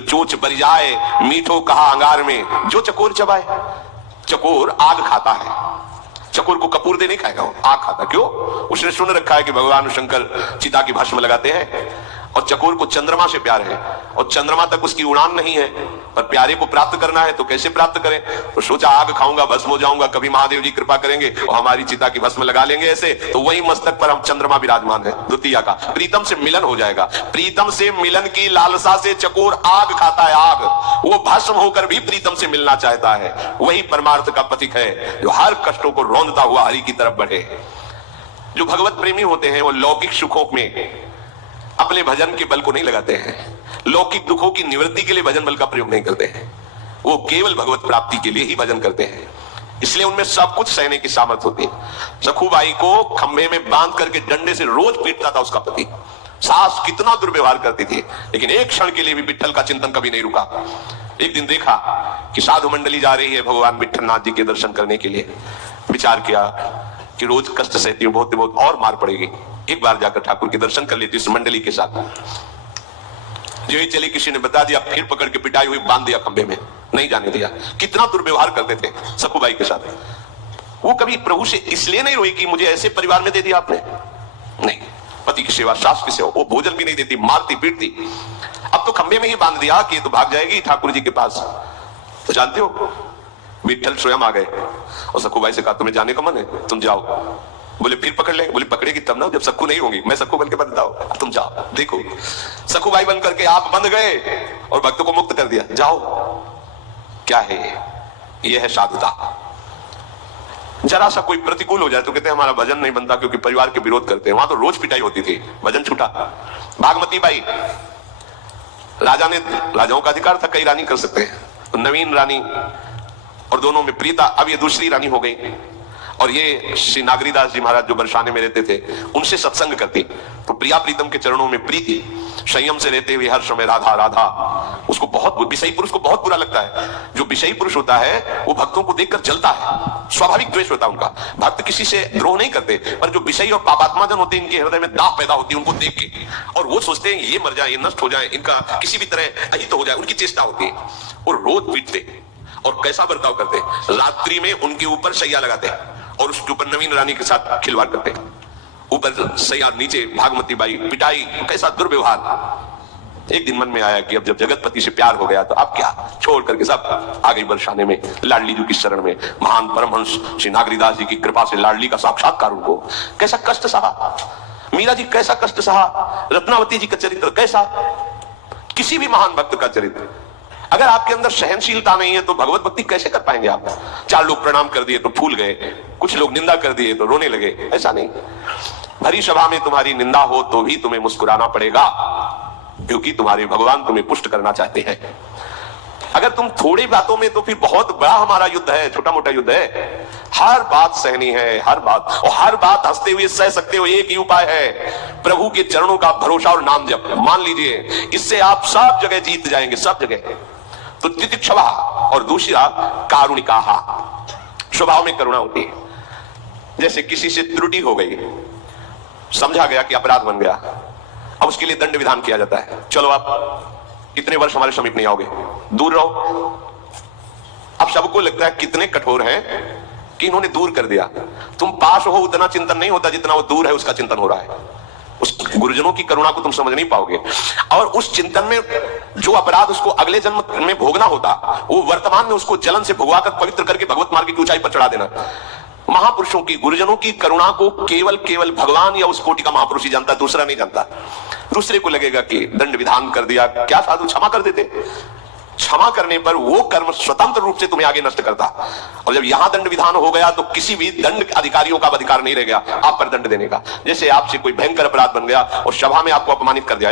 चोच बर जाए मीठो कहा अंगार में, जो चकोर चबाए। चकोर आग खाता है, चकोर को कपूर दे नहीं खाएगा, वो आग खाता। क्यों? उसने सुन रखा है कि भगवान शंकर चिता की भस्म लगाते हैं, और चकोर को चंद्रमा से प्यार है, और चंद्रमा तक उसकी उड़ान नहीं है, पर प्यारे को प्राप्त करना है तो कैसे प्राप्त करें? तो सोचा आग खाऊंगा भस्म हो जाऊंगा, कभी महादेव जी कृपा करेंगे और हमारी चिता की भस्म लगा लेंगे ऐसे, तो वही मस्तक पर हम चंद्रमा विराजमान है। द्वितीया का प्रीतम से मिलन हो जाएगा। प्रीतम से मिलन की लालसा से चकोर आग खाता है, आग। वो भस्म होकर भी प्रीतम से मिलना चाहता है। वही परमार्थ का प्रतीक है जो हर कष्टों को रौंदता हुआ हरि की तरफ बढ़े। जो भगवत प्रेमी होते हैं वो लौकिक सुखों में अपने भजन के बल को नहीं लगाते हैं, लौकिक दुखों की निवृत्ति के लिए भजन बल का प्रयोग नहीं करते हैं, वो केवल भगवत प्राप्ति के लिए ही भजन करते हैं। इसलिए उनमें सब कुछ सहने की सामर्थ्य होती है। सखुबाई को खंभे में बांध करके डंडे से रोज पीटता था उसका पति। सास कितना दुर्व्यवहार करती थी, लेकिन एक क्षण के लिए भी विट्ठल का चिंतन कभी नहीं रुका। एक दिन देखा कि साधु मंडली जा रही है भगवान विट्ठलनाथ जी के दर्शन करने के लिए। विचार किया कि रोज कष्ट सहती हूँ, बहुत बहुत और मार पड़ेगी, एक बार जाकर ठाकुर के दर्शन कर लेती इस मंडली के साथ। जो ही चले किसी ने बता दिया, फिर पकड़ के पिटाई हुई, बांध दिया खंबे में, नहीं जाने दिया। कितना दुर्व्यवहार करते थे सखुबाई के साथ। वो कभी प्रभु से इसलिए नहीं रोई कि मुझे ऐसे परिवार में दे दिया आपने, नहीं। पति की सेवा, सास की सेवा, वो भोजन भी नहीं देती, मारती पीटती। अब तो खंबे में ही बांध दिया कि ये तो भाग जाएगी ठाकुर जी के पास। तो जानते हो विट्ठल स्वयं आ गए और सखुबाई से कहा तुम्हें जाने का मन है, तुम जाओ। बोले फिर पकड़ लेंगे? बोले पकड़ेगी तब ना जब सखु नहीं होंगी, मैं सखु बन के बंधता हूं, तुम जाओ। देखो सखुबाई बन करके आप बंध गए और भक्तों को मुक्त कर दिया, जाओ। क्या है ये है साधुता। जरा सा कोई प्रतिकूल हो जाए तो कहते हैं हमारा भजन नहीं बनता क्योंकि परिवार के विरोध करते हैं। वहां तो रोज पिटाई होती थी, भजन छूटा। भागमती बाई, राजाओं का अधिकार था, कई रानी कर सकते हैं, तो नवीन रानी और दोनों में प्रीता, अब ये दूसरी रानी हो गई। और ये श्री नागरीदास जी महाराज जो बरसाने में रहते थे उनसे सत्संग करती, तो प्रिया प्रीतम के चरणों में प्रीति, संयम से रहते हुए हर समय राधा राधा। उसको बहुत, विषयी पुरुष को बहुत बुरा लगता है। जो विषयी पुरुष होता है वो भक्तों को देखकर जलता है, स्वाभाविक द्वेष होता है उनका। भक्त किसी से द्रोह नहीं करते, पर जो विषयी और पापात्मा जन होते हैं इनके हृदय में दाह पैदा होती है उनको देख के, और वो सोचते हैं ये मर जाए, ये नष्ट हो जाए, इनका किसी भी तरह अहित हो जाए, उनकी चेष्टा होती है। और रोज पीटते और कैसा बर्ताव करते, रात्रि में उनके ऊपर सैया लगाते और उसके ऊपर नवीन रानी के साथ खिलवाड़ करते, ऊपर सैया नीचे भागमती बाई, पिटाई, कैसा दुर्व्यवहार। एक दिन मन में आया कि अब जब जगतपति से प्यार हो गया तो अब क्या, छोड़ करके सब आ गई बरसाने में लाडली जी की शरण में। महान परमहंस श्री नागरीदास जी की कृपा से लाडली का साक्षात्कार उनको। कैसा कष्ट सहा मीरा जी, कैसा कष्ट सहा रत्नावती जी का चरित्र, कैसा किसी भी महान भक्त का चरित्र। अगर आपके अंदर सहनशीलता नहीं है तो भगवत भक्ति कैसे कर पाएंगे आप? चार लोग प्रणाम कर दिए तो फूल गए, कुछ लोग निंदा कर दिए तो रोने लगे, ऐसा नहीं। भरी सभा में तुम्हारी निंदा हो तो भी तुम्हें मुस्कुराना पड़ेगा, क्योंकि तुम्हारे भगवान तुम्हें पुष्ट करना चाहते हैं। अगर तुम थोड़ी बातों में, तो फिर बहुत बड़ा हमारा युद्ध है, छोटा मोटा युद्ध है। हर बात सहनी है, हर बात, और हर बात हंसते हुए सह सकते हो। एक ही उपाय है, प्रभु के चरणों का भरोसा और नाम जप। मान लीजिए इससे आप सब जगह जीत जाएंगे, सब जगह। तो तितिक्षवा और दूसरा कारुणिका, स्वभाव में करुणा होती है। जैसे किसी से त्रुटि हो गई, समझा गया कि अपराध बन गया, अब उसके लिए दंड विधान किया जाता है। चलो आप इतने वर्ष हमारे समीप नहीं आओगे, दूर रहो। अब सबको लगता है कितने कठोर हैं कि इन्होंने दूर कर दिया। तुम पास हो उतना चिंतन नहीं होता जितना वो दूर है उसका चिंतन हो रहा है। उस गुरुजनों की करुणा को तुम समझ नहीं पाओगे, और उस चिंतन में जो अपराध उसको अगले जन्म में भोगना होता, वो वर्तमान में उसको जलन से भुगवा कर पवित्र करके भगवत मार्ग की ऊंचाई पर चढ़ा देना। महापुरुषों की, गुरुजनों की करुणा को केवल भगवान या उस कोटि का महापुरुष ही जानता, दूसरा नहीं जानता। दूसरे को लगेगा कि दंड विधान कर दिया, क्या साधु क्षमा कर देते? क्षमा करने पर वो कर्म स्वतंत्र रूप से तुम्हें आगे नष्ट करता। और जब यहां दंड विधान हो गया तो किसी भी दंड अधिकारियों का अधिकार नहीं रह गया आप पर दंड देने का। जैसे आपसे कोई भयंकर अपराध बन गया और सभा में आपको अपमानित कर दिया,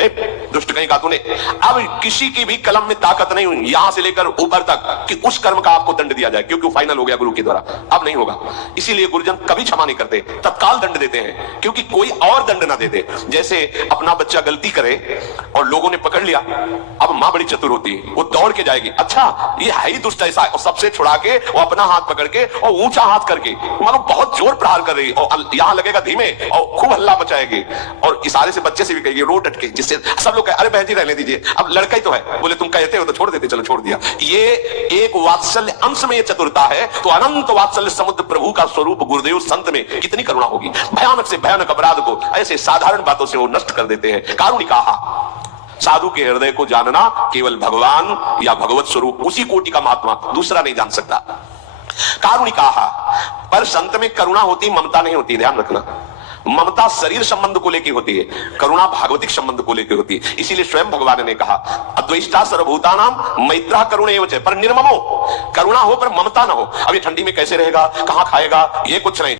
दुष्ट कहीं का तूने, अब किसी की भी कलम में ताकत नहीं हुई यहां से लेकर ऊपर तक कि उस कर्म का आपको दंड दिया जाए, क्योंकि वो फाइनल हो गया गुरु के द्वारा, अब नहीं होगा। इसीलिए गुरुजन कभी क्षमा नहीं करते, तत्काल दंड देते हैं, क्योंकि कोई और दंड ना दे दे। जैसे अपना बच्चा गलती करे और लोगों ने पकड़ लिया, अब मां बड़ी चतुर होती है, वो दौड़ के जाएगी। अच्छा ये है ही दुष्ट ऐसा, और सबसे छुड़ा के वो अपना हाथ पकड़ के और ऊंचा हाथ करके मानो बहुत जोर प्रहार कर रही, और यहां लगेगा धीमे और खूब हल्ला मचाएगी, और इशारे से बच्चे से भी कहेगी रो डट के, जिससे सब लोग कहे अरे बहन जी रहने दीजिए, अब लड़का ही तो है, बोले तुम कहते हो तो छोड़ देते, चलो छोड़ दिया। ये एक वात्सल्य अंश में ये चतुरता है, तो अनंत वात्सल्य समुद्र प्रभु का स्वरूप गुरुदेव संत में कितनी करुणा होगी। भयानक से भयानक अपराध को ऐसे साधारण बातों से वो नष्ट कर देते हैं। कारुणिका साधु के हृदय को जानना केवल भगवान या भगवत स्वरूप, उसी कोटि का महात्मा दूसरा नहीं जान सकता। कारुणिका पर संत में करुणा होती, ममता नहीं होती, ध्यान रखना। ममता शरीर संबंध को लेकर होती है, करुणा भागवतिक संबंध को लेकर होती है। इसीलिए स्वयं भगवान ने कहा अद्वैष्टा सर्वभूतानां मैत्रा करुणैव च, पर निर्ममो, करुणा हो पर ममता ना हो। अब ये ठंडी में कैसे रहेगा, कहां खाएगा, ये कुछ नहीं।